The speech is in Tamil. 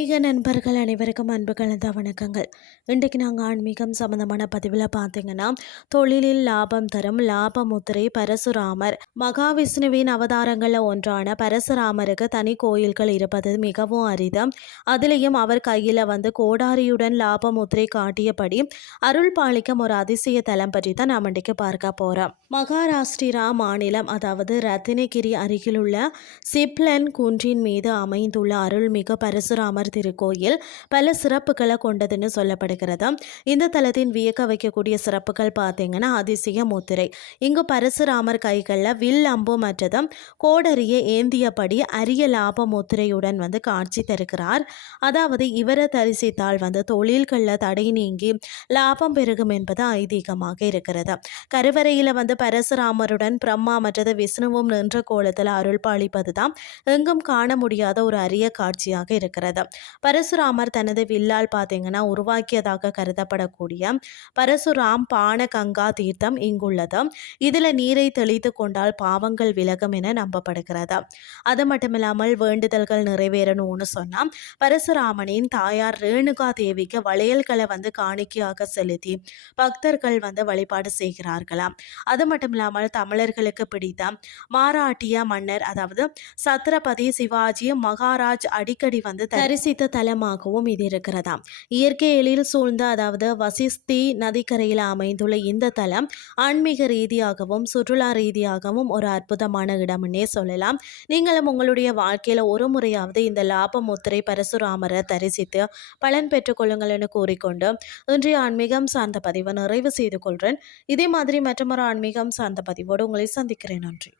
ஆன்மீக நண்பர்கள் அனைவருக்கும் அன்பு கலந்த வணக்கங்கள். இன்றைக்கு நாங்கள் ஆன்மீகம் சம்பந்தமான பதிவில் பார்த்தீங்கன்னா, தொழிலில் லாபம் தரும் லாப முத்திரை பரசுராமர். மகாவிஷ்ணுவின் அவதாரங்களில் ஒன்றான பரசுராமருக்கு தனி கோயில்கள் இருப்பது மிகவும் அரிது. அதுலேயும் அவர் கையில் கோடாரியுடன் லாப முத்திரை காட்டியபடி அருள் பாலிக்கும் ஒரு அதிசய தலம் பற்றி தான் நாம் இன்றைக்கு பார்க்க போகிறோம். மகாராஷ்டிரா மாநிலம், அதாவது ரத்தினகிரி அருகிலுள்ள சிப்லன் குன்றின் மீது அமைந்துள்ள அருள்மிகு பரசுராமர் திருக்கோயில் பல சிறப்புகளை கொண்டதுன்னு சொல்லப்படுகிறது. இந்த தலத்தின் வியக்க வைக்கக்கூடிய சிறப்புகள் பார்த்தீங்கன்னா, அதிசய முத்திரை. இங்கு பரசுராமர் கைகளில் வில் அம்பு மற்றதும் கோடரியை ஏந்தியபடி அரிய லாப முத்திரையுடன் காட்சி தருகிறார். அதாவது இவரை தரிசித்தால் தொழில்களில் தடை நீங்கி லாபம் பெருகும் என்பது ஐதீகமாக இருக்கிறது. கருவறையில் பரசுராமருடன் பிரம்மா மற்றது விஷ்ணுவும் நின்ற கோலத்தில் அருள் பாலிப்பது தான் எங்கும் காண முடியாத ஒரு அரிய காட்சியாக இருக்கிறது. பரசுராமர் தனது வில்லால் பார்த்தீங்கன்னா உருவாக்கியதாக கருதப்படக்கூடிய பரசுராம் பான கங்கா தீர்த்தம் இங்குள்ளது. இதுல நீரை தெளித்து கொண்டால் பாவங்கள் விலகும் என நம்பப்படுகிறது. அது மட்டும் இல்லாமல் வேண்டுதல்கள் நிறைவேறணும்னு சொன்னா பரசுராமனின் தாயார் ரேணுகா தேவிக்கு வளையல்களை காணிக்கையாக செலுத்தி பக்தர்கள் வழிபாடு செய்கிறார்களாம். அது மட்டும் இல்லாமல் தமிழர்களுக்கு பிடித்த மாராட்டிய மன்னர், அதாவது சத்ரபதி சிவாஜி மகாராஜ் அடிக்கடி தரிசித்த தலமாகவும் இது இருக்கிறதாம். இயற்கை எழில் சூழ்ந்த, அதாவது வசிஸ்தி நதிக்கரையில் அமைந்துள்ள இந்த தலம் ஆன்மீக ரீதியாகவும் சுற்றுலா ரீதியாகவும் ஒரு அற்புதமான இடம்னே சொல்லலாம். நீங்களும் உங்களுடைய வாழ்க்கையில ஒரு முறையாவது இந்த லாப முத்திரை பரசுராமரை தரிசித்து பலன் பெற்றுக்கொள்ளுங்கள் என கூறிக்கொண்டு இன்றைய ஆன்மீகம் சார்ந்த பதிவை நிறைவு செய்து கொள்கிறேன். இதே மாதிரி மற்றொரு ஆன்மீகம் சார்ந்த பதிவோடு உங்களை சந்திக்கிறேன். நன்றி.